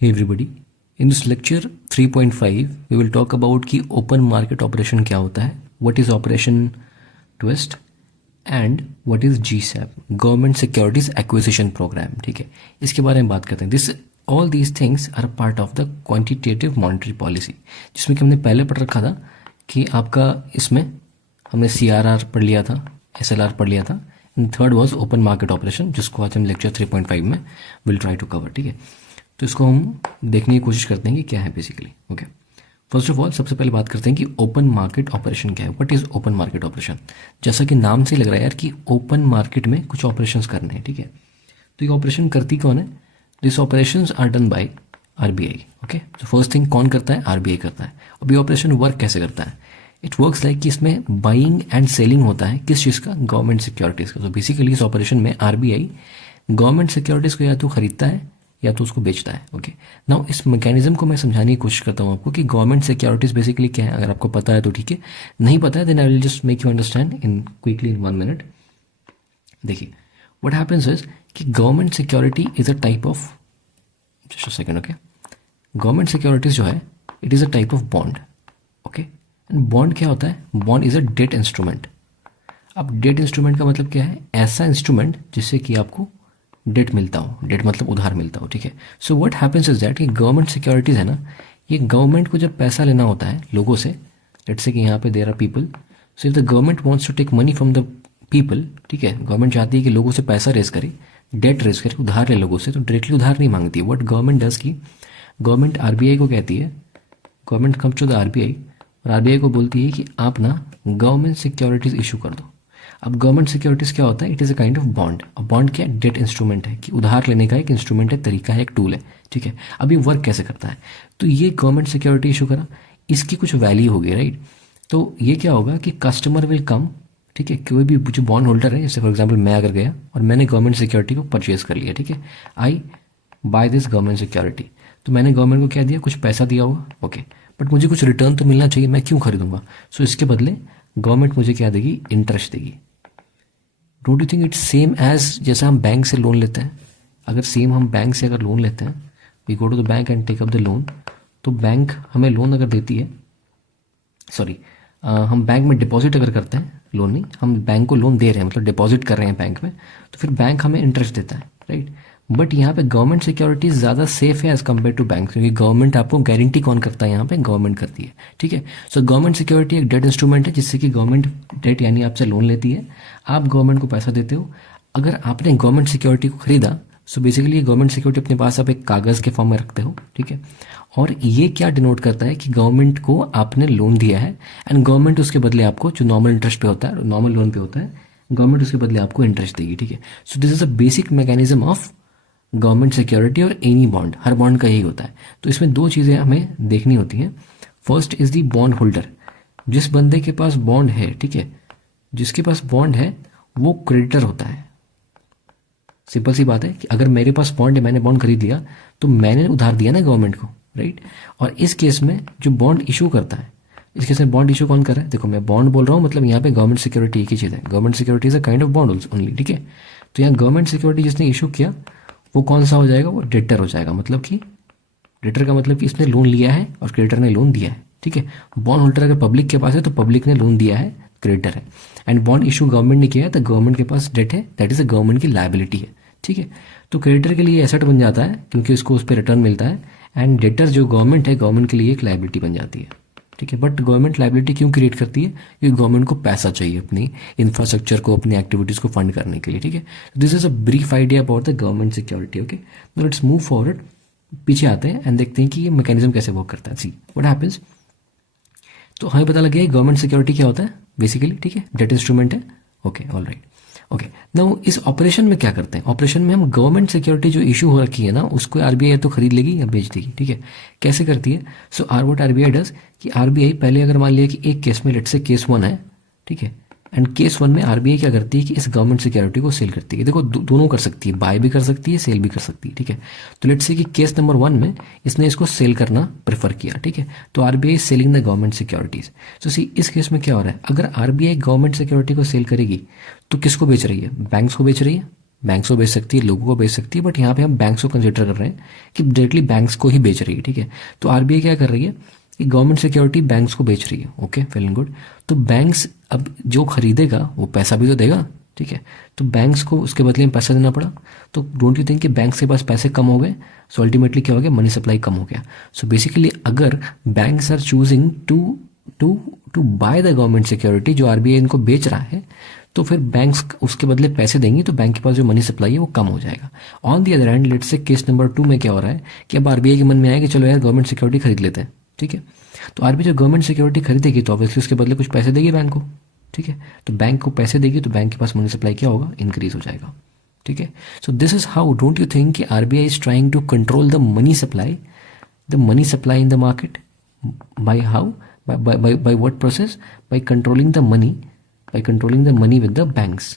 Hey everybody, in this lecture 3.5 we will talk about कि open market operation क्या होता है, what is operation twist and what is GSAP, Government Securities Acquisition Program. ठीक है, इसके बारे में बात करते हैं. All these things are part of the quantitative monetary policy, जिसमें कि हमने पहले पढ़ रखा था कि आपका इसमें हमने CRR पढ़ लिया था, SLR पढ़ लिया था, and third was open market operation, जिसको आज हम लेक्चर 3.5 में विल ट्राई टू कवर. ठीक है, तो इसको हम देखने की कोशिश करते हैं कि क्या है basically. Okay, first of all सबसे पहले बात करते हैं कि ओपन मार्केट ऑपरेशन क्या है. What is open market operation? जैसा कि नाम से लग रहा है यार कि ओपन मार्केट में कुछ ऑपरेशंस करने हैं. ठीक है, तो ये ऑपरेशन करती कौन है? This operations are done by RBI. Okay, तो फर्स्ट थिंग कौन करता है? आरबीआई करता है. अब ये ऑपरेशन वर्क कैसे करता है? इट वर्क्स लाइक कि इसमें बाइंग एंड सेलिंग होता है. किस चीज़ का? गवर्नमेंट सिक्योरिटीज़ का. तो बेसिकली इस ऑपरेशन में आरबीआई गवर्नमेंट सिक्योरिटीज़ को या तो खरीदता है या तो उसको बेचता है. ओके, नाउ इस मैकेनिज्म को मैं समझाने की कोशिश करता हूँ आपको कि गवर्नमेंट सिक्योरिटीज़ बेसिकली क्या है. अगर आपको पता है तो ठीक है, नहीं पता है then I will just make you understand in quickly in 1 minute. देखिए, व्हाट हैपेंस इज कि government security is a type of, just a second. Okay, government securities जो है it is a type of bond. Okay, and bond क्या होता है? Bond is a debt instrument. अब debt instrument का मतलब क्या है? ऐसा इंस्ट्रूमेंट जिससे कि आपको डेट मिलता हो. डेट मतलब उधार मिलता हो. ठीक है, so what happens is that कि गवर्नमेंट सिक्योरिटीज़ है ना, ये गवर्नमेंट को जब पैसा लेना होता है लोगों से, लेट्स से कि यहाँ पे there are people, so if the government wants to take money from the people, ठीक है, गवर्नमेंट चाहती है कि लोगों से पैसा रेज करे, डेट रेज करे, उधार ले लोगों से, तो डायरेक्टली उधार नहीं मांगती है. व्हाट गवर्नमेंट डज की गवर्नमेंट आरबीआई को कहती है, government comes to the RBI और आरबीआई को बोलती है कि आप ना गवर्नमेंट सिक्योरिटीज़ इशू कर दो. अब गवर्नमेंट सिक्योरिटीज़ क्या होता है? It is a kind of bond. अब बॉन्ड क्या है? डेट इंस्ट्रूमेंट है, कि उधार लेने का एक इंस्ट्रूमेंट है, तरीका है, एक टूल है. ठीक है, अब ये वर्क कैसे करता है? तो ये गवर्नमेंट सिक्योरिटी इशू करा, इसकी कुछ वैल्यू होगी, राइट? तो ये क्या होगा कि कस्टमर विल कम, ठीक है, कोई भी जो बॉन्ड होल्डर है, जैसे फॉर एग्जाम्पल मैं अगर गया और मैंने गवर्नमेंट सिक्योरिटी को परचेज कर लिया, ठीक है, आई बाय दिस गवर्नमेंट सिक्योरिटी, तो मैंने गवर्नमेंट को क्या दिया? कुछ पैसा दिया होगा. ओके, बट मुझे कुछ रिटर्न तो मिलना चाहिए, मैं क्यों खरीदूंगा? सो इसके बदले गवर्नमेंट मुझे क्या देगी? इंटरेस्ट देगी. Don't you think it's same as जैसा हम बैंक से लोन लेते हैं? अगर सेम हम बैंक से अगर लोन लेते हैं, we go to the bank and take up the loan, तो बैंक हमें लोन अगर देती है, सॉरी, हम बैंक में डिपॉजिट अगर करते हैं, लोन नहीं, हम बैंक को लोन दे रहे हैं, मतलब डिपॉजिट कर रहे हैं बैंक में, तो फिर बैंक हमें इंटरेस्ट देता है, राइट? बट यहाँ पे गवर्नमेंट सिक्योरिटी ज़्यादा सेफ है एज कम्पेयर टू बैंक, क्योंकि गवर्नमेंट आपको गारंटी कौन करता है? यहाँ पे गवर्नमेंट करती है. ठीक है, सो गवर्नमेंट सिक्योरिटी एक डेट इंस्ट्रूमेंट है, जिससे कि गवर्नमेंट डेट यानी आपसे लोन लेती है, आप गवर्नमेंट को पैसा देते हो. अगर आपने गवर्नमेंट सिक्योरिटी को खरीदा, सो बेसिकली गवर्नमेंट सिक्योरिटी अपने पास आप एक कागज़ के फॉर्म में रखते हो. ठीक है, और ये क्या डिनोट करता है कि गवर्नमेंट को आपने लोन दिया है एंड गवर्नमेंट उसके बदले आपको, जो नॉर्मल इंटरेस्ट पे होता है, नॉर्मल लोन पे होता है, गवर्नमेंट उसके बदले आपको इंटरेस्ट देगी. ठीक है, so this is a basic mechanism of government security और एनी बॉन्ड. हर बॉन्ड का यही होता है. तो इसमें दो चीज़ें हमें देखनी होती हैं. First is the bond holder. जिस बंदे के पास बॉन्ड है, ठीक है, जिसके पास बॉन्ड है वो क्रेडिटर होता है. सिंपल सी बात है कि अगर मेरे पास बॉन्ड है, मैंने बॉन्ड खरीद लिया, तो मैंने उधार दिया ना गवर्नमेंट को, राइट? और इस केस में जो बॉन्ड इशू करता है, इस केस में बॉन्ड इशू कौन कर रहा है? देखो, मैं बॉन्ड बोल रहा हूँ, मतलब यहाँ पे गवर्नमेंट सिक्योरिटी एक ही चीज़ है. Government security is a kind of bond only. ठीक है, तो यहाँ गवर्नमेंट सिक्योरिटी जिसने इशू किया वो कौन सा हो जाएगा? वो डेटर हो जाएगा. मतलब कि डेटर का मतलब कि इसने लोन लिया है और क्रेडिटर ने लोन दिया है. ठीक है, बॉन्ड होल्डर अगर पब्लिक के पास है तो पब्लिक ने लोन दिया है, क्रेडिटर है. एंड बॉन्ड इशू गवर्नमेंट ने किया है, तो गवर्नमेंट के पास डेट है, दैट इज अ गवर्नमेंट की लायबिलिटी है. ठीक है, तो क्रेडिटर के लिए एसेट बन जाता है क्योंकि उसको उस पर रिटर्न मिलता है, एंड डेटर जो गवर्नमेंट है, गवर्नमेंट के लिए एक लायबिलिटी बन जाती है. ठीक है, बट गवर्नमेंट लायबिलिटी क्यों क्रिएट करती है? क्योंकि गवर्नमेंट को पैसा चाहिए अपनी इंफ्रास्ट्रक्चर को, अपनी एक्टिविटीज़ को फंड करने के लिए. ठीक है, this is a brief idea about the government security. Okay, now let's move forward, पीछे आते हैं एंड देखते हैं कि ये मैकेनिज्म कैसे वर्क करता है. See what happens. तो हमें पता लग गया गवर्नमेंट सिक्योरिटी क्या होता है बेसिकली. ठीक है, डेट इंस्ट्रूमेंट है. Okay, all right. Okay, now इस ऑपरेशन में क्या करते हैं? ऑपरेशन में हम गवर्नमेंट सिक्योरिटी जो इशू हो रखी है ना, उसको आरबीआई या तो खरीद लेगी या बेच देगी. ठीक है, कैसे करती है? सो व्हाट आरबीआई डज कि आरबीआई पहले अगर मान लिया कि एक केस में, लेट्स से केस 1 है, ठीक है, एंड केस 1 में आरबीआई क्या करती है कि इस गवर्नमेंट सिक्योरिटी को सेल करती है. देखो, दोनों कर सकती है, बाय भी कर सकती है, सेल भी कर सकती है. ठीक है, तो लेट्स से कि केस नंबर 1 में इसने इसको सेल करना प्रेफर किया. ठीक है, तो RBI selling the government securities. So see इस केस में क्या हो रहा है? अगर आरबीआई गवर्नमेंट सिक्योरिटी को सेल करेगी तो किसको बेच रही है? बैंक्स को बेच रही है, बैंक्स को बेच सकती है, लोगों को बेच सकती है, बट यहाँ पे हम बैंक्स को कंसिडर कर रहे हैं कि डायरेक्टली बैंक्स को ही बेच रही है, ठीक है। तो आरबीआई क्या कर रही है कि गवर्नमेंट सिक्योरिटी बैंक्स को बेच रही है, ओके वेल गुड। तो बैंक्स अब जो खरीदेगा वो पैसा भी तो देगा, ठीक है। तो बैंक्स को उसके बदले में पैसा देना पड़ा, तो डोंट यू थिंक कि बैंक्स के पास पैसे कम हो गए, सो अल्टीमेटली क्या हो गया, मनी सप्लाई कम हो गया। सो बेसिकली अगर banks are choosing to to to buy the government security, जो आरबीआई इनको बेच रहा है, तो फिर बैंक्स उसके बदले पैसे देंगी, तो बैंक के पास जो मनी सप्लाई है वो कम हो जाएगा। On the other hand let's say case number 2 में क्या हो रहा है कि अब आरबीआई के मन में आया कि चलो यार गवर्नमेंट सिक्योरिटी खरीद लेते हैं, ठीक है। तो आरबीआई जो गवर्नमेंट सिक्योरिटी खरीदेगी तो ऑब्वियसली उसके बदले कुछ पैसे देगी बैंक को, ठीक है। तो बैंक को पैसे देगी तो बैंक के पास मनी सप्लाई क्या होगा, इंक्रीज हो जाएगा, ठीक है। So this is how don't you think कि RBI is trying to control the money supply in the market by how, by what process, by controlling the money with the banks।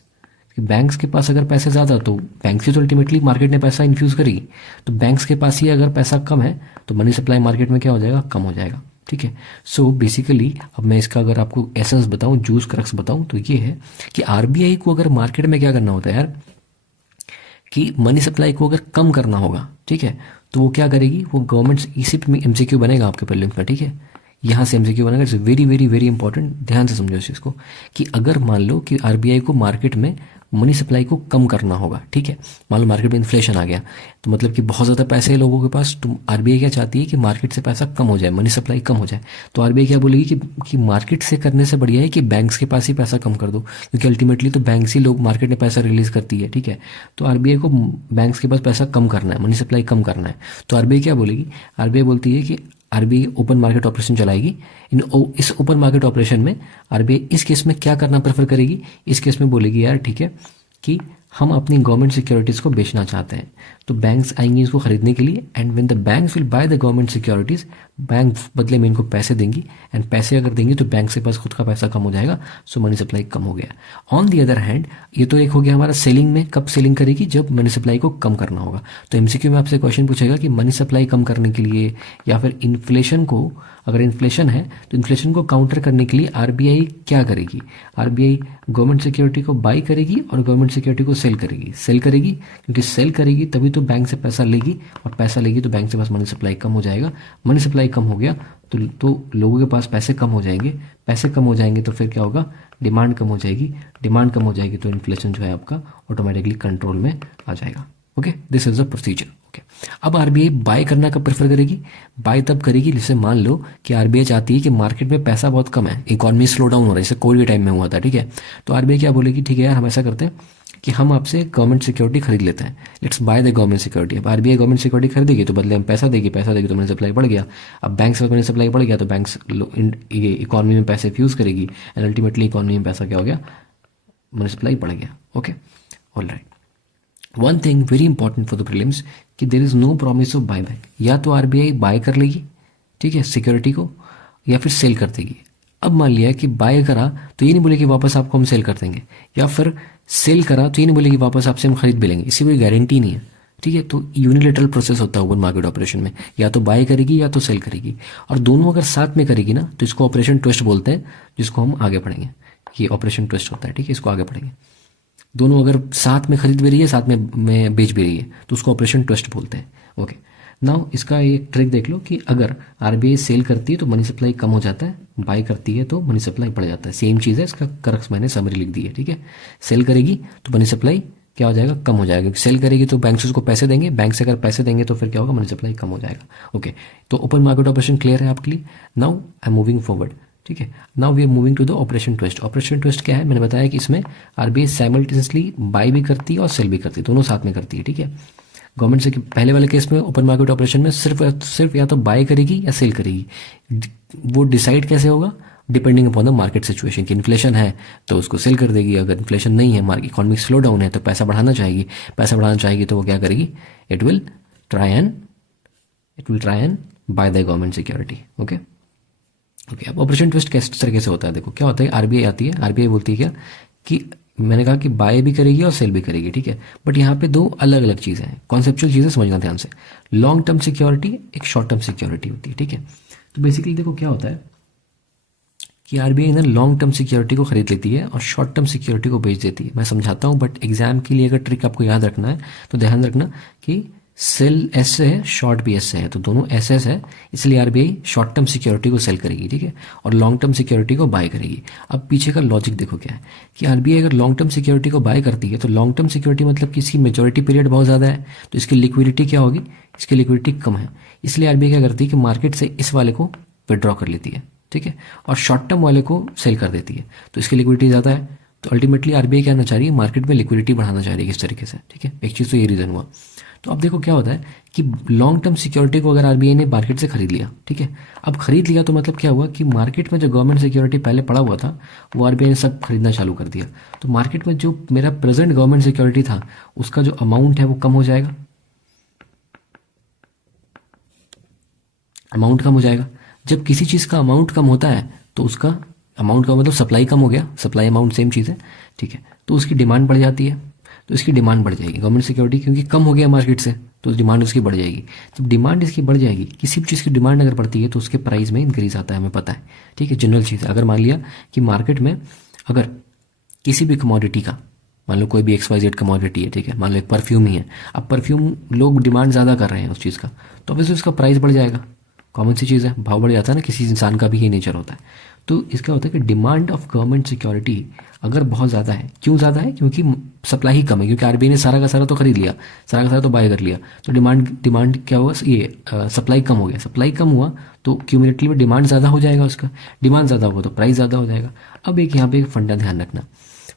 Banks के पास अगर पैसे ज़्यादा तो bank से तो ultimately market ने पैसा इन्फ्यूज़ करेगी, तो बैंक्स के पास ही अगर पैसा कम है तो मनी सप्लाई मार्केट में क्या हो जाएगा, कम हो जाएगा, ठीक है। सो बेसिकली अब मैं इसका अगर आपको एसेंस बताऊं, जूस क्रक्स बताऊं, तो ये है कि आरबीआई को अगर मार्केट में क्या करना होता है यार, कि मनी सप्लाई को अगर कम करना होगा, ठीक है, तो वो क्या करेगी, वो गवर्नमेंट इसी में एमसीक्यू बनेगा आपके प्रीलिम्स का, ठीक है। यहाँ से एमसीक्यू बनेगा, it's very very very important, ध्यान से समझो इस चीज़ को, कि अगर मान लो कि आरबीआई को मार्केट में मनी सप्लाई को कम करना होगा, ठीक है। मान लो मार्केट में इन्फ्लेशन आ गया, तो मतलब कि बहुत ज़्यादा पैसे है लोगों के पास, तो आरबीआई क्या चाहती है कि मार्केट से पैसा कम हो जाए, मनी सप्लाई कम हो जाए। तो आरबीआई क्या बोलेगी कि मार्केट से करने से बढ़िया है कि बैंक्स के पास ही पैसा कम कर दो, क्योंकि अल्टीमेटली तो बैंक्स ही लोग मार्केट में पैसा रिलीज करती है, ठीक है। तो आरबीआई को बैंक्स के पास पैसा कम करना है, मनी सप्लाई कम करना है, तो आरबीआई क्या बोलेगी, आरबीआई बोलती है कि आरबीआई ओपन मार्केट ऑपरेशन चलाएगी। इस ओपन मार्केट ऑपरेशन में आरबीआई इस केस में क्या करना प्रेफर करेगी, इस केस में बोलेगी यार ठीक है कि हम अपनी गवर्नमेंट सिक्योरिटीज़ को बेचना चाहते हैं, तो बैंक्स आएंगी इसको खरीदने के लिए, and when the banks will buy the government securities, bank बदले में इनको पैसे देंगी, एंड पैसे अगर देंगी तो बैंक के पास खुद का पैसा कम हो जाएगा, सो मनी सप्लाई कम हो गया। ऑन दी अदर हैंड ये तो एक हो गया हमारा सेलिंग में, कब सेलिंग करेगी, जब मनी सप्लाई को कम करना होगा। तो एमसीक्यू में आपसे क्वेश्चन पूछेगा कि मनी सप्लाई कम करने के लिए या फिर इन्फ्लेशन को, अगर इन्फ्लेशन है तो इन्फ्लेशन को काउंटर करने के लिए आरबीआई क्या करेगी, आरबीआई गवर्नमेंट सिक्योरिटी को बाई करेगी और गवर्नमेंट सिक्योरिटी को सेल करेगी, क्योंकि सेल करेगी तभी तो बैंक से पैसा लेगी, और पैसा लेगी तो बैंक के पास मनी सप्लाई कम हो जाएगा, मनी सप्लाई कम हो गया तो लोगों के पास पैसे कम हो जाएंगे, पैसे कम हो जाएंगे तो फिर क्या होगा, डिमांड कम हो जाएगी, डिमांड कम हो जाएगी तो इन्फ्लेशन जो है आपका ऑटोमेटिकली कंट्रोल में आ जाएगा। Okay, this is the procedure. Okay, अब आरबीआई बाय करना कब प्रेफर करेगी, बाय तब करेगी जैसे मान लो कि आरबीआई चाहती है कि मार्केट में पैसा बहुत कम है, इकोनॉमी स्लो डाउन हो रहा है, जैसे कोविड के टाइम में हुआ था, ठीक है। तो आरबीआई क्या बोलेगी, ठीक है यार हम ऐसा करते हैं कि हम आपसे गवर्नमेंट सिक्योरिटी खरीद लेते हैं, let's buy the government security. अब आरबीआई गवर्नमेंट सिक्योरिटी खरीदेगी तो बदले हम पैसा देगी तो मनी सप्लाई बढ़ गया। अब बैंक से मनी सप्लाई बढ़ गया तो बैंक इकोनॉमी में पैसे फ्यूज करेगी, एंड अल्टीमेटली इकोनॉमी में पैसा क्या हो गया, मनी सप्लाई बढ़ गया। Okay, alright. One thing very important for the prelims कि there is no promise of buy back, या तो आरबीआई बाय कर लेगी, ठीक है, सिक्योरिटी को, या फिर सेल कर देगी। अब मान लिया कि बाय करा तो ये नहीं बोलेगी वापस आपको हम सेल कर देंगे, या फिर सेल करा तो ये नहीं बोलेगी वापस आपसे हम खरीद भी लेंगे, इसकी कोई गारंटी नहीं है, ठीक है। तो यूनिलेटरल प्रोसेस होता है ओपन मार्केट ऑपरेशन में, या तो बाय करेगी या तो सेल करेगी, और दोनों अगर साथ में करेगी ना तो इसको ऑपरेशन ट्विस्ट बोलते हैं, जिसको हम आगे पढ़ेंगे। ये ऑपरेशन ट्विस्ट होता है, ठीक है, इसको आगे पढ़ेंगे। दोनों अगर साथ में खरीद भी रही है, साथ में बेच भी रही है, तो उसको ऑपरेशन ट्विस्ट बोलते हैं। ओके, नाउ इसका एक ट्रिक देख लो कि अगर आरबीआई सेल करती है तो मनी सप्लाई कम हो जाता है, बाय करती है तो मनी सप्लाई बढ़ जाता है। सेम चीज़ है, इसका करक्स मैंने समरी लिख दी है, ठीक है। सेल करेगी तो मनी सप्लाई क्या हो जाएगा, कम हो जाएगा, क्योंकि सेल करेगी तो बैंक से उसको पैसे देंगे, बैंक से अगर पैसे देंगे तो फिर क्या होगा, मनी सप्लाई कम हो जाएगा। ओके, तो ओपन मार्केट ऑपरेशन क्लियर है आपके लिए। Now I am moving forward, ठीक है। Now we are moving to the operation twist. Operation twist क्या है, मैंने बताया कि इसमें आरबीआई साइमल्टेनियसली बाय भी करती है और सेल भी करती है, दोनों साथ में करती है, ठीक है। गवर्नमेंट से पहले वाले केस में ओपन मार्केट ऑपरेशन में सिर्फ या तो बाय करेगी या सेल करेगी। वो डिसाइड कैसे होगा, depending upon the market situation. कि इन्फ्लेशन है तो उसको सेल कर देगी, अगर इन्फ्लेशन नहीं है, मार्केट इकोनॉमिक स्लो डाउन है तो पैसा बढ़ाना चाहेगी तो वो क्या करेगी, it will try and bye the government security. Okay, अब ऑपरेशन ट्विस्ट किस तरीके से होता है, देखो क्या होता है, आरबीआई आती है, आरबीआई बोलती है क्या कि मैंने कहा कि बाय भी करेगी और सेल भी करेगी, ठीक है। बट यहाँ पे दो अलग अलग चीज़ें हैं, कॉन्सेप्चुअल चीज़ें समझना ध्यान से। लॉन्ग टर्म सिक्योरिटी, एक शॉर्ट टर्म सिक्योरिटी होती है, ठीक है। तो बेसिकली देखो क्या होता है कि आरबीआई ना लॉन्ग टर्म सिक्योरिटी को खरीद लेती है और शॉर्ट टर्म सिक्योरिटी को बेच देती है। मैं समझाता हूँ, बट एग्जाम के लिए अगर ट्रिक आपको याद रखना है तो ध्यान रखना कि सेल एस से है, शॉर्ट भी एस से है, तो दोनों एस एस है, इसलिए आरबीआई शॉर्ट टर्म सिक्योरिटी को सेल करेगी, ठीक है, और लॉन्ग टर्म सिक्योरिटी को बाय करेगी। अब पीछे का लॉजिक देखो क्या है कि आरबीआई अगर लॉन्ग टर्म सिक्योरिटी को बाय करती है तो लॉन्ग टर्म सिक्योरिटी मतलब कि इसकी मेजोरिटी पीरियड बहुत ज़्यादा है, तो इसकी लिक्विडिटी क्या होगी, इसकी लिक्विडिटी कम है, इसलिए आरबीआई क्या करती है कि मार्केट से इस वाले को विड्रॉ कर लेती है, ठीक है, और शॉर्ट टर्म वाले को सेल कर देती है, तो इसकी लिक्विडिटी ज़्यादा है। तो अल्टीमेटली आरबीआई क्या करना चाह रही है, मार्केट में लिक्विडिटी बढ़ाना चाह रही है इस तरीके से, ठीक है। एक चीज़ तो ये रीज़न हुआ। तो अब देखो क्या होता है कि लॉन्ग टर्म सिक्योरिटी को अगर आरबीआई ने मार्केट से खरीद लिया, ठीक है, अब खरीद लिया तो मतलब क्या हुआ कि मार्केट में जो गवर्नमेंट सिक्योरिटी पहले पड़ा हुआ था वो आरबीआई ने सब खरीदना चालू कर दिया। तो मार्केट में जो मेरा प्रेजेंट गवर्नमेंट सिक्योरिटी था उसका जो अमाउंट है वो कम हो जाएगा, अमाउंट कम हो जाएगा। जब किसी चीज़ का अमाउंट कम होता है तो उसका अमाउंट का मतलब सप्लाई कम हो गया, सप्लाई अमाउंट सेम चीज़ है, ठीक है, तो उसकी डिमांड बढ़ जाती है, तो इसकी डिमांड बढ़ जाएगी गवर्नमेंट सिक्योरिटी, क्योंकि कम हो गया मार्केट से तो डिमांड उसकी बढ़ जाएगी। जब डिमांड इसकी बढ़ जाएगी, किसी भी चीज़ की डिमांड अगर बढ़ती है तो उसके प्राइस में इंक्रीज आता है, हमें पता है, ठीक है, जनरल चीज़ है। अगर मान लिया कि मार्केट में अगर किसी भी कमोडिटी का, मान लो कोई भी XYZ कमोडिटी है, ठीक है, मान लो एक परफ्यूम ही है, अब परफ्यूम लोग डिमांड ज़्यादा कर रहे हैं उस चीज़ का, तो वैसे उसका प्राइस बढ़ जाएगा, कॉमन सी चीज़ है, भाव बढ़ जाता है ना, किसी इंसान का भी ये नेचर होता है। तो इसका होता है कि डिमांड ऑफ गवर्नमेंट सिक्योरिटी अगर बहुत ज़्यादा है, क्यों ज़्यादा है, क्योंकि सप्लाई ही कम है, क्योंकि आरबीआई ने सारा का सारा तो खरीद लिया, सारा का सारा तो बाय कर लिया, तो डिमांड क्या हुआ, ये सप्लाई कम हो गया, सप्लाई कम हुआ तो क्यूमुलेटिवली डिमांड ज़्यादा हो जाएगा, उसका डिमांड ज़्यादा हुआ तो प्राइस ज़्यादा हो जाएगा। अब एक यहाँ पे एक फंडा ध्यान रखना,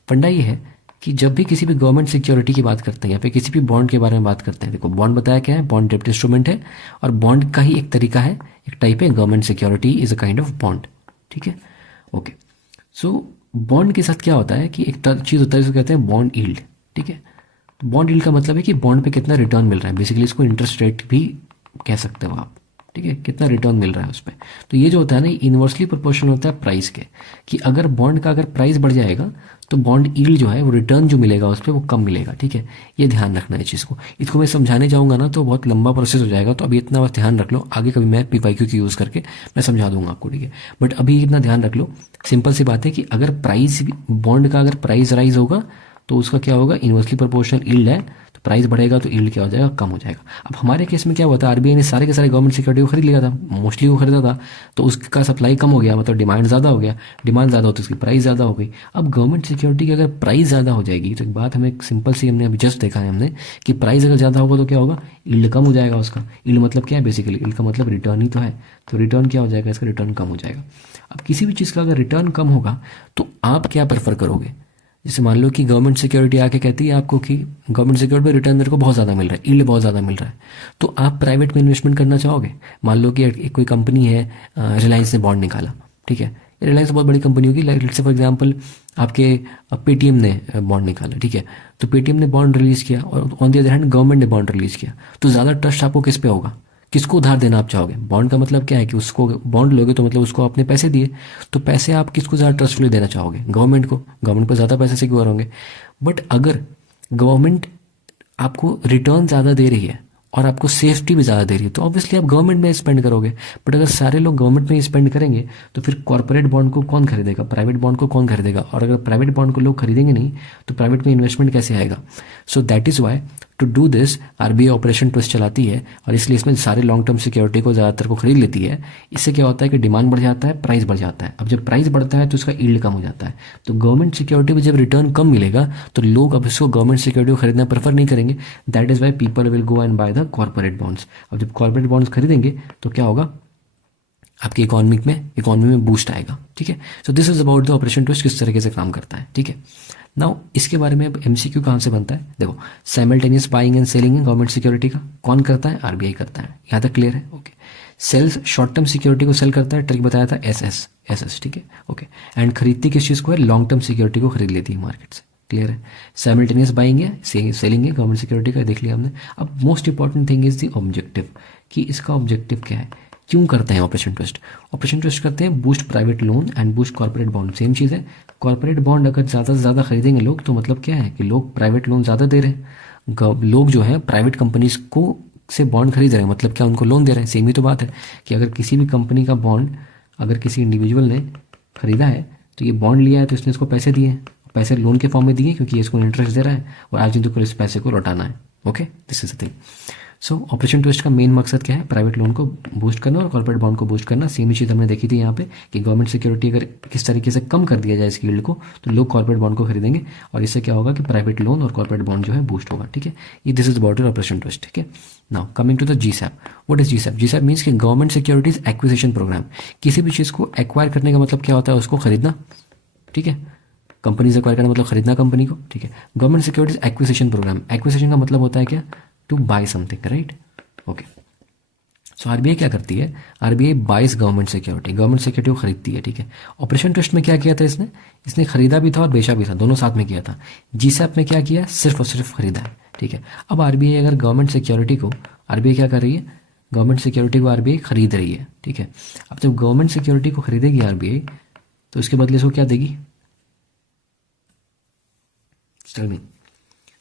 फंडा ये है कि जब भी किसी भी गवर्नमेंट सिक्योरिटी की बात करते हैं या फिर किसी भी बॉन्ड के बारे में बात करते हैं, देखो बॉन्ड बताया क्या है, बॉन्ड डेब्ट इंस्ट्रूमेंट है, और बॉन्ड का ही एक तरीका है, एक टाइप है, government security is a kind of bond, ठीक है, ओके। सो बॉन्ड के साथ क्या होता है कि एक चीज़ होता है जिसे कहते हैं बॉन्ड यील्ड, ठीक है। तो बॉन्ड यील्ड का मतलब है कि बॉन्ड पे कितना रिटर्न मिल रहा है, बेसिकली इसको इंटरेस्ट रेट भी कह सकते हो आप, ठीक है, कितना रिटर्न मिल रहा है उस पर। तो ये जो होता है ना, इन्वर्सली प्रोपोर्शनल होता है प्राइस के, कि अगर बॉन्ड का अगर प्राइस बढ़ जाएगा तो बॉन्ड यील्ड जो है वो रिटर्न जो मिलेगा उस पर वो कम मिलेगा, ठीक है, ये ध्यान रखना है चीज़ को। इसको मैं समझाने जाऊँगा ना तो बहुत लंबा प्रोसेस हो जाएगा, तो अभी इतना बस ध्यान रख लो, आगे कभी मैं PYQ की यूज़ करके मैं समझा दूंगा आपको, ठीक है, बट अभी इतना ध्यान रख लो, सिंपल सी बात है कि अगर प्राइस बॉन्ड का अगर प्राइस राइज होगा तो उसका क्या होगा, इन्वर्सली प्रोपोर्शनल यील्ड है, तो प्राइस बढ़ेगा तो यील्ड क्या हो जाएगा, कम हो जाएगा। अब हमारे केस में क्या हुआ था, आरबीआई ने सारे के सारे गवर्नमेंट सिक्योरिटी को खरीद लिया था, मोस्टली वो खरीदा था, तो उसका सप्लाई कम हो गया, मतलब डिमांड ज़्यादा हो गया, डिमांड ज़्यादा हो तो उसकी प्राइस ज़्यादा हो गई। अब गवर्नमेंट सिक्योरिटी की अगर प्राइस ज़्यादा हो जाएगी तो एक बात हमें सिंपल सी हमने अभी जस्ट देखा है हमने कि प्राइस अगर ज़्यादा होगा तो क्या होगा, यील्ड कम हो जाएगा उसका। यील्ड मतलब क्या है, बेसिकली यील्ड का मतलब रिटर्न ही तो है, तो रिटर्न क्या हो जाएगा, इसका रिटर्न कम हो जाएगा। अब किसी भी चीज़ का अगर रिटर्न कम होगा तो आप क्या प्रेफर करोगे, जैसे मान लो कि गवर्नमेंट सिक्योरिटी आके कहती है आपको कि गवर्नमेंट सिक्योरिटी में रिटर्न मेरे को बहुत ज़्यादा मिल रहा है, यील्ड बहुत ज़्यादा मिल रहा है, तो आप प्राइवेट में इन्वेस्टमेंट करना चाहोगे। मान लो कि एक कोई कंपनी है, रिलायंस ने बॉन्ड निकाला, ठीक है, रिलायंस बहुत बड़ी कंपनी होगी, लाइक से फॉर एग्जांपल आपके पेटीएम ने बॉन्ड निकाला, ठीक है, तो पेटीएम ने बॉन्ड रिलीज़ किया और on the other hand government ने बॉन्ड रिलीज़ किया, तो ज़्यादा ट्रस्ट आपको किस पे होगा, किसको उधार देना आप चाहोगे। बॉन्ड का मतलब क्या है कि उसको बॉन्ड लोगे तो मतलब उसको आपने पैसे दिए, तो पैसे आप किसको ज़्यादा ट्रस्टफुली देना चाहोगे, गवर्नमेंट को, गवर्नमेंट पर ज़्यादा पैसे सिक्योर होंगे। बट अगर गवर्नमेंट आपको रिटर्न ज़्यादा दे रही है और आपको सेफ्टी भी ज़्यादा दे रही है तो ऑब्वियसली आप गवर्नमेंट में स्पेंड करोगे। बट अगर सारे लोग गवर्नमेंट में स्पेंड करेंगे तो फिर कॉर्पोरेट बॉन्ड को कौन खरीदेगा, प्राइवेट बॉन्ड को कौन खरीदेगा, और अगर प्राइवेट बॉन्ड को लोग खरीदेंगे नहीं तो प्राइवेट में इन्वेस्टमेंट कैसे आएगा। So that is why to do this RBI operation twist चलाती है, और इसलिए इसमें सारे लॉन्ग टर्म सिक्योरिटी को ज़्यादातर को खरीद लेती है। इससे क्या होता है कि डिमांड बढ़ जाता है, प्राइस बढ़ जाता है। अब जब प्राइस बढ़ता है तो उसका यील्ड कम हो जाता है, तो गवर्नमेंट सिक्योरिटी में जब रिटर्न कम मिलेगा तो लोग अब इसको गवर्नमेंट सिक्योरिटी को खरीदना प्रेफर नहीं करेंगे। That is why people will go and by the corporate bonds. अब जब कॉर्पोरेट बॉन्ड्स खरीदेंगे तो क्या होगा, आपकी इकोनॉमी में बूस्ट आएगा, ठीक है। So this is about the operation twist, किस तरीके से काम करता है, ठीक है। नाउ इसके बारे में अब MCQ कहाँ से बनता है, देखो साइमल्टेनियस बाइंग एंड सेलिंग है गवर्नमेंट सिक्योरिटी का, कौन करता है, आरबीआई करता है, यहाँ तक क्लियर है, okay. Sales short term security को सेल करता है, ट्रिक बताया था एस, ठीक है, ओके। एंड खरीदती किस चीज़ को है, लॉन्ग टर्म सिक्योरिटी को खरीद लेती है मार्केट से, क्लियर है। साइमल्टेनियस बाइंग है, सेलिंग है गवर्नमेंट सिक्योरिटी का, देख लिया हमने। अब most important thing is the objective, कि इसका ऑब्जेक्टिव क्या है, क्यों करते हैं ऑपरेशन ट्विस्ट। ऑपरेशन ट्विस्ट करते हैं boost private loan and boost corporate bond, same चीज़ है। कॉर्पोरेट बॉन्ड अगर ज़्यादा से ज़्यादा खरीदेंगे लोग तो मतलब क्या है कि लोग प्राइवेट लोन ज़्यादा दे रहे हैं, लोग जो है प्राइवेट कंपनीज को से बॉन्ड खरीद रहे हैं, मतलब क्या उनको लोन दे रहे हैं। सेम ही तो बात है कि अगर किसी भी कंपनी का बॉन्ड अगर किसी इंडिविजुअल ने खरीदा है तो ये बॉन्ड लिया है तो इसने इसको पैसे दिए हैं, पैसे लोन के फॉर्म में दिए क्योंकि ये इसको इंटरेस्ट दे रहा है और आज दिन तो इस पैसे को लौटाना है। Okay, this is the thing. So operation twist का मेन मकसद क्या है? प्राइवेट लोन को बूस्ट करना और कॉर्पोरेट बॉन्ड को बूस्ट करना। सेम ही चीज़ हमने देखी थी यहाँ पे कि गवर्नमेंट सिक्योरिटी अगर किस तरीके से कम कर दिया जाए इस यील्ड को तो लोग कॉर्पोरेट बॉन्ड को खरीदेंगे और इससे क्या होगा कि प्राइवेट लोन और कॉर्पोरेट बॉन्ड जो है बूस्ट होगा। ठीक है, ये this is about your operation twist. ठीक है, now coming to the GSAP. What is GSAP? GSAP means कि गवर्नमेंट सिक्योरिटीज एक्विजिशन प्रोग्राम। किसी भी चीज़ को एक्वायर करने का मतलब क्या होता है? उसको खरीदना। ठीक है, कंपनीज एक्वायर करना मतलब खरीदना कंपनी को। ठीक है, government securities acquisition programme. Acquisition का मतलब होता है क्या? To buy something, right? Okay, so RBI क्या करती है? RBI buys government security, government security को खरीदती है। ठीक है, ऑपरेशन ट्विस्ट में क्या किया था इसने? इसने खरीदा भी था और बेचा भी था, दोनों साथ में किया था। जीसैप में क्या किया? सिर्फ और सिर्फ खरीदा है। ठीक है, अब आरबीआई अगर गवर्नमेंट सिक्योरिटी को, आरबीआई क्या कर रही है? गवर्नमेंट सिक्योरिटी को आरबीआई खरीद रही है। ठीक है, अब जब गवर्नमेंट सिक्योरिटी को खरीदेगी आरबीआई तो उसके बदले इसको क्या देगी? Tell me.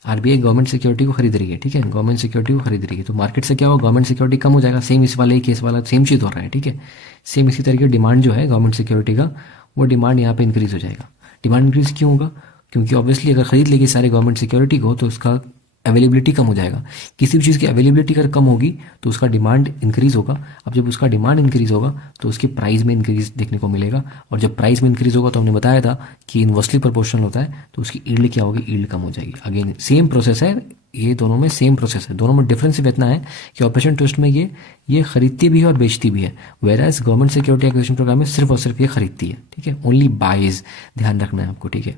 RBI government security को खरीद रही है। ठीक है, गवर्नमेंट सिक्योरिटी को खरीद रही है तो मार्केट से क्या होगा? गवर्नमेंट सिक्योरिटी कम हो जाएगा। सेम इस वाले केस वाला सेम चीज़ हो रहा है। ठीक है, सेम इसी तरीके डिमांड जो है गवर्नमेंट सिक्योरिटी का, वो डिमांड यहाँ पे इंक्रीज हो जाएगा। डिमांड इंक्रीज क्यों होगा? क्योंकि ऑब्वियसली अगर खरीद लेगी सारे गवर्नमेंट सिक्योरिटी को तो उसका अवेलेबिलिटी कम हो जाएगा। किसी भी चीज़ की अवेलेबिलिटी अगर कम होगी तो उसका डिमांड इंक्रीज होगा। अब जब उसका डिमांड इंक्रीज होगा तो उसके प्राइस में इंक्रीज देखने को मिलेगा और जब प्राइस में इंक्रीज होगा तो हमने बताया था कि इन्वर्सली प्रोपोर्शनल होता है तो उसकी ईल्ड क्या होगी? ईल्ड कम हो जाएगी। अगेन सेम प्रोसेस है, ये दोनों में सेम प्रोसेस है। दोनों में डिफरेंस सिर्फ इतना है कि ऑपरेशन ट्विस्ट में ये खरीदती भी है और बेचती भी है, whereas government security acquisition programme में सिर्फ और सिर्फ ये खरीदती है। ठीक है, ओनली बाइज, ध्यान रखना है आपको। ठीक है,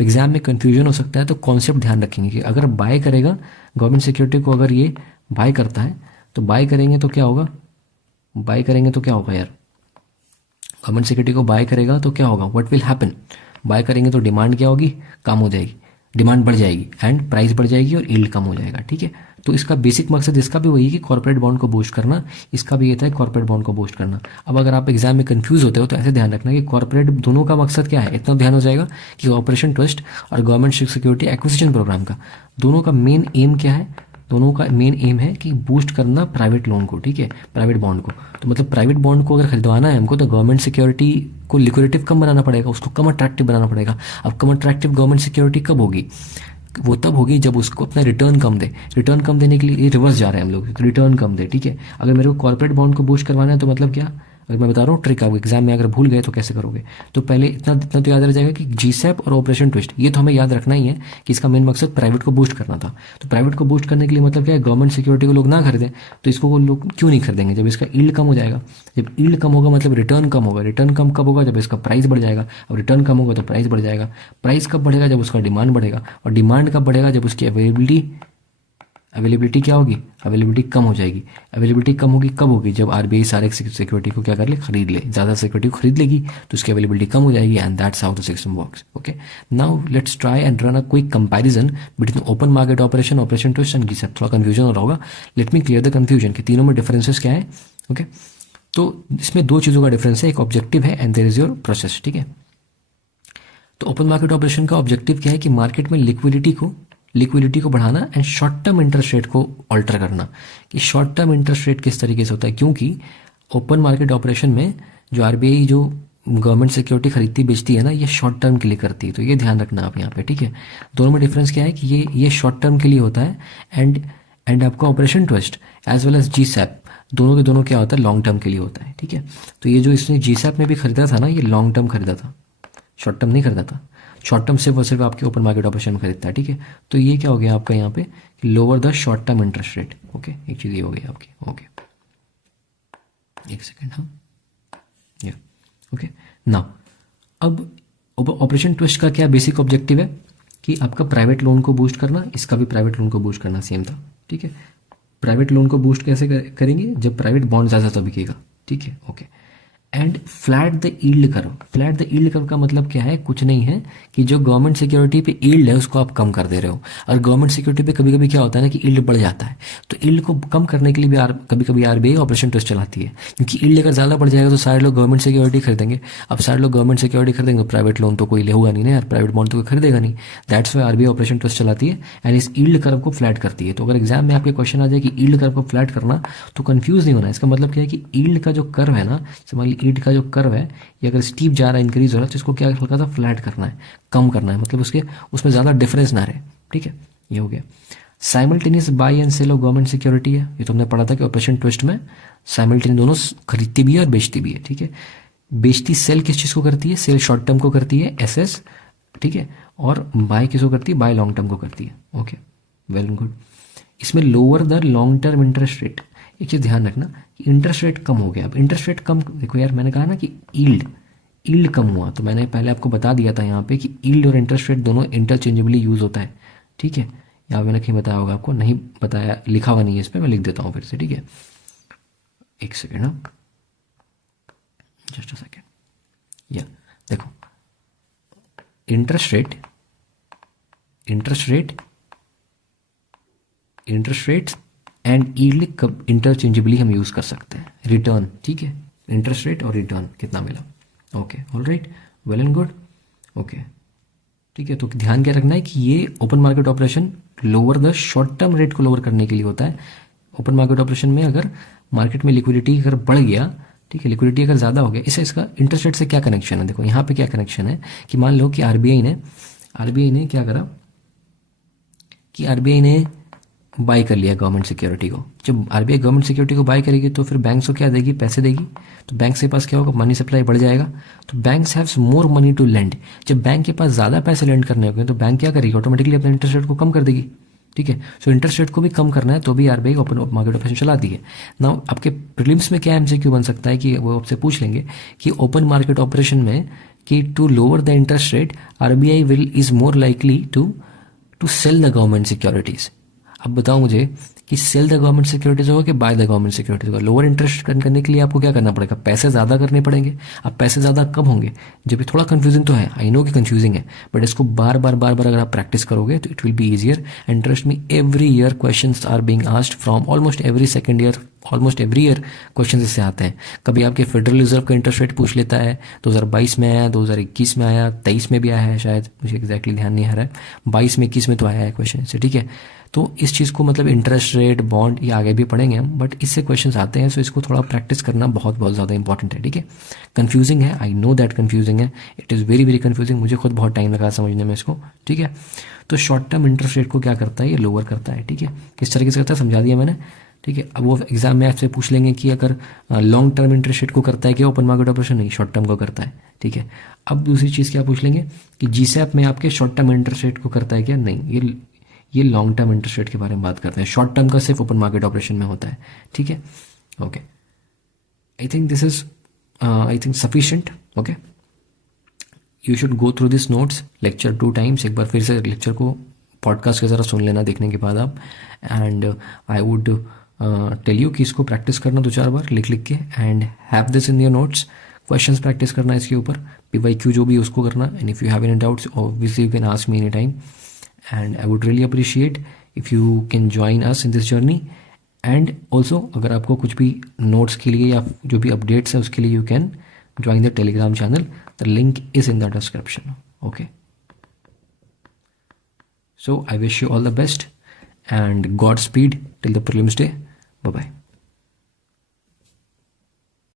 एग्जाम में कंफ्यूजन हो सकता है तो कॉन्सेप्ट ध्यान रखेंगे कि अगर बाय करेगा गवर्नमेंट सिक्योरिटी को, अगर ये बाय करता है तो बाय करेंगे तो क्या होगा? बाय करेंगे तो क्या होगा यार? गवर्नमेंट सिक्योरिटी को बाय करेगा तो क्या होगा? What will happen? बाय करेंगे तो डिमांड क्या होगी? कम हो जाएगी, डिमांड बढ़ जाएगी एंड प्राइस बढ़ जाएगी और यील्ड कम हो जाएगा। ठीक है, तो इसका बेसिक मकसद इसका भी वही है कि कॉर्पोरेट बॉन्ड को बूस्ट करना, इसका भी ये था कॉर्पोरेट बॉन्ड को बूस्ट करना। अब अगर आप एग्जाम में कंफ्यूज होते हो तो ऐसे ध्यान रखना कि कॉर्पोरेट दोनों का मकसद क्या है, इतना ध्यान हो जाएगा कि ऑपरेशन ट्विस्ट और गवर्नमेंट सिक्योरिटी एक्विजिशन प्रोग्राम का दोनों का मेन एम क्या है? दोनों का मेन एम है कि बूस्ट करना प्राइवेट लोन को। ठीक है, प्राइवेट बॉन्ड को। तो मतलब प्राइवेट बॉन्ड को अगर खरीदवाना है हमको तो गवर्नमेंट सिक्योरिटी को लिक्विडेटिव कम बनाना पड़ेगा, उसको कम अट्रैक्टिव बनाना पड़ेगा। अब कम अट्रैक्टिव गवर्नमेंट सिक्योरिटी कब होगी? वो तब होगी जब उसको अपना रिटर्न कम दे। रिटर्न कम देने के लिए ये रिवर्स जा रहे हैं हम लोग, रिटर्न कम दे। ठीक है, अगर मेरे को कॉर्पोरेट बॉन्ड को बूस्ट करवाना है तो मतलब क्या? अगर मैं बता रहा हूँ ट्रिक, आप एग्जाम में अगर भूल गए तो कैसे करोगे? तो पहले इतना इतना तो याद रह जाएगा कि जीसैप और ऑपरेशन ट्विस्ट ये तो हमें याद रखना ही है कि इसका मेन मकसद प्राइवेट को बूस्ट करना था। तो प्राइवेट को बूस्ट करने के लिए मतलब क्या है? गवर्नमेंट सिक्योरिटी को लोग ना खरीदें तो इसको वो लोग क्यों नहीं खरीदेंगे? जब इसका ईल्ड कम हो जाएगा। जब ईल्ड कम होगा मतलब रिटर्न कम होगा। रिटर्न कम कब होगा? जब इसका प्राइस बढ़ जाएगा। अब रिटर्न कम होगा तो प्राइस बढ़ जाएगा। प्राइस कब बढ़ेगा? जब उसका डिमांड बढ़ेगा। और डिमांड कब बढ़ेगा? जब उसकी अवेलेबिलिटी क्या होगी? अवेलेबिलिटी कम हो जाएगी। अवेलेबिलिटी कम होगी कब होगी? जब आरबीआई सारे सिक्योरिटी को क्या कर ले? खरीद ले। ज़्यादा सिक्योरिटी को खरीद लेगी तो उसकी अवेलेबिलिटी कम हो जाएगी and that's how the system works. Okay, now let's try and run a quick comparison between open market operation, operation twist and GSAP. थोड़ा कंफ्यूजन हो रहा होगा, let me clear the confusion कि तीनों में डिफरेंसेस क्या है। ओके, तो इसमें दो चीज़ों का डिफरेंस है, एक ऑब्जेक्टिव है and there is your process. ठीक है, तो ओपन मार्केट ऑपरेशन का ऑब्जेक्टिव क्या है कि मार्केट में लिक्विडिटी को बढ़ाना and short term interest rate को ऑल्टर करना। कि शॉर्ट टर्म इंटरेस्ट रेट किस तरीके से होता है? क्योंकि ओपन मार्केट ऑपरेशन में जो आरबीआई जो गवर्नमेंट सिक्योरिटी खरीदती बेचती है ना, ये शॉर्ट टर्म के लिए करती है। तो ये ध्यान रखना आप यहाँ पे। ठीक है, दोनों में डिफरेंस क्या है कि ये शॉर्ट टर्म के लिए होता है एंड आपका operation twist as well as GSAP दोनों के दोनों क्या होता है? लॉन्ग टर्म के लिए होता है। ठीक है, तो ये जो इसने जीसैप में भी खरीदा था ना, ये लॉन्ग टर्म खरीदा था, शॉर्ट टर्म नहीं खरीदा था। शॉर्ट टर्म सिर्फ और सिर्फ आपके ओपन मार्केट ऑपरेशन में खरीदता है। ठीक है, तो ये क्या हो गया आपका यहाँ पे? Lower the short term interest rate. Okay, एक चीज़ ये हो गई आपकी। ओके, एक सेकेंड। हाँ, या ओके, नाउ अब ऑपरेशन ट्विस्ट का क्या बेसिक ऑब्जेक्टिव है कि आपका प्राइवेट लोन को बूस्ट करना, इसका भी प्राइवेट लोन को बूस्ट करना सेम था। ठीक है, प्राइवेट लोन को बूस्ट कैसे करेंगे? जब प्राइवेट बॉन्ड ज़्यादा बिकेगा। ठीक है, okay, and flat the yield curve. Flat the yield curve का मतलब क्या है? कुछ नहीं है कि जो गवर्नमेंट सिक्योरिटी पे यील्ड है उसको आप कम कर दे रहे हो। और गवर्नमेंट सिक्योरिटी पे कभी कभी क्या होता है ना कि यील्ड बढ़ जाता है, तो यील्ड को कम करने के लिए भी कभी कभी आरबीआई ऑपरेशन ट्विस्ट चलाती है। क्योंकि यील्ड अगर ज़्यादा बढ़ जाएगा तो सारे लोग गवर्नमेंट सिक्योरिटी खरीदेंगे। अब सारे लोग गवर्नमेंट सिक्योरिटी खरीदेंगे तो प्राइवेट लोन तो कोई ले होगा नहीं ना यार, प्राइवेट बॉन्ड तो कोई खरीदेगा नहीं। That's why RBI operation twist चलाती है एंड इस यील्ड कर्व को फ्लैट करती है। तो अगर एग्जाम में आपके क्वेश्चन आ जाए कि यील्ड कर्व को फ्लैट करना, तो कंफ्यूज नहीं होना। इसका मतलब क्या है कि यील्ड का जो कर्व है ना, मान ली ईल्ड का जो कर्व है ये अगर स्टीप जा रहा है, इंक्रीज हो रहा है, तो इसको क्या हल्का सा फ्लैट करना है, कम करना है, मतलब उसमें ज़्यादा डिफरेंस ना रहे। ठीक है, ये हो गया। Simultaneous buy and sale of government security है, ये तो हमने पढ़ा था कि ऑपरेशन ट्विस्ट में साइमल्टेनियस दोनों खरीदती भी है और बेचती भी है। ठीक है, बेचती सेल किस चीज़ को करती है? सेल शॉर्ट टर्म को करती है, एसएस। ठीक है, और बाय किसको करती है? बाय लॉन्ग टर्म को करती है। Okay, well good. इसमें lower the long term interest rate, एक चीज़ ध्यान रखना कि इंटरेस्ट रेट कम हो गया। अब इंटरेस्ट रेट कम, देखो यार मैंने कहा ना कि ईल्ड कम हुआ, तो मैंने पहले आपको बता दिया था यहाँ पे कि ईल्ड और इंटरेस्ट रेट दोनों इंटरचेंजेबली यूज होता है। ठीक है, यहाँ मैंने कहीं बताया होगा आपको, नहीं बताया, लिखा हुआ नहीं है इस पर, मैं लिख देता हूँ फिर से। ठीक है, एक सेकेंड, हाँ जस्ट अ सेकेंड। या देखो, इंटरेस्ट रेट एंड ईल्ड कब इंटरचेंजेबली हम यूज कर सकते हैं? रिटर्न, ठीक है, इंटरेस्ट रेट और रिटर्न कितना मिला। Okay, all right, well and good. Okay, ठीक है, तो ध्यान क्या रखना है कि ये open market operation lower the short term rate को लोअर करने के लिए होता है। ओपन मार्केट ऑपरेशन में अगर मार्केट में लिक्विडिटी अगर बढ़ गया, ठीक है, लिक्विडिटी अगर ज़्यादा हो गया, इसका इंटरेस्ट रेट से क्या कनेक्शन है? देखो यहाँ पे क्या कनेक्शन है कि मान लो कि आरबीआई ने क्या करा कि आरबीआई ने बाय कर लिया गवर्नमेंट सिक्योरिटी को। जब आरबीआई गवर्नमेंट सिक्योरिटी को बाय करेगी तो फिर बैंक्स को क्या देगी? पैसे देगी। तो बैंक के पास क्या होगा? मनी सप्लाई बढ़ जाएगा, तो banks haves more money to lend. जब बैंक के पास ज़्यादा पैसे लेंड करने होंगे तो बैंक क्या करेगी? ऑटोमेटिकली अपने इंटरेस्ट रेट को कम कर देगी। ठीक है, सो इंटरेस्ट रेट को भी कम करना है तो भी आरबीआई ओपन मार्केट ऑपरेशन चलाती है। नाउ आपके प्रीलिम्स में क्या एमसीक्यू बन सकता है कि वो आपसे पूछ लेंगे कि ओपन मार्केट ऑपरेशन में कि to lower the interest rate RBI is more likely to sell the government securities. अब बताओ मुझे कि सेल द गवर्नमेंट सिक्योरिटीज होगा कि बाय द गवर्नमेंट सिक्योरिटीज होगा? लोअर इंटरेस्ट करने के लिए आपको क्या करना पड़ेगा? पैसे ज़्यादा करने पड़ेंगे। अब पैसे ज़्यादा कब होंगे? जब ये थोड़ा कंफ्यूजिंग तो है, आई नो कि कंफ्यूजिंग है, बट इसको बार बार अगर आप प्रैक्टिस करोगे तो it will be easier. And trust me, every year questions are being asked from almost every second year, almost every year question इससे आते हैं। कभी आपके फेडरल रिजर्व का इंटरेस्ट रेट पूछ लेता है, 2022 में आया, 2021 में आया, 23 में भी आया है शायद, मुझे एग्जैक्टली ध्यान नहीं आ रहा है, 22 में 21 में तो आया है क्वेश्चन से। ठीक है, तो इस चीज़ को मतलब इंटरेस्ट रेट, बॉन्ड, ये आगे भी पढ़ेंगे हम, बट इससे क्वेश्चंस आते हैं, सो इसको थोड़ा प्रैक्टिस करना बहुत ज़्यादा इंपॉर्टेंट है। ठीक है, कंफ्यूजिंग है, आई नो दैट कंफ्यूजिंग है, it is very very confusing, मुझे खुद बहुत टाइम लगा समझने में इसको। ठीक है, तो शॉर्ट टर्म इंटरेस्ट रेट को क्या करता है? ये लोअर करता है। ठीक है, किस तरीके से करता है समझा दिया मैंने। ठीक है, अब वो एग्जाम में आपसे पूछ लेंगे कि अगर लॉन्ग टर्म इंटरेस्ट रेट को करता है क्या ओपन मार्केट ऑपरेशन? नहीं, शॉर्ट टर्म को करता है। ठीक है, अब दूसरी चीज़ क्या पूछ लेंगे कि जीसैप में आपके शॉर्ट टर्म इंटरेस्ट रेट को करता है क्या? नहीं, ये लॉन्ग टर्म इंटरेस्ट रेट के बारे में बात करते हैं, शॉर्ट टर्म का सिर्फ ओपन मार्केट ऑपरेशन में होता है। ठीक है, okay, I think this is sufficient. Okay, you should go through this notes lecture 2 times, एक बार फिर से लेक्चर को पॉडकास्ट के ज़रा सुन लेना देखने के बाद आप, and I would tell you कि इसको प्रैक्टिस करना 2-4 बार लिख के, and have this in your notes. Questions practice करना इसके ऊपर, PYQ जो भी उसको करना, and if you have any doubts obviously you can ask me any time, and I would really appreciate if you can join us in this journey. And also अगर आपको कुछ भी नोट्स के लिए या जो भी अपडेट्स है उसके लिए you can join the Telegram channel, the link is in the description. Okay, so I wish you all the best and Godspeed till the prelims day. Bye bye.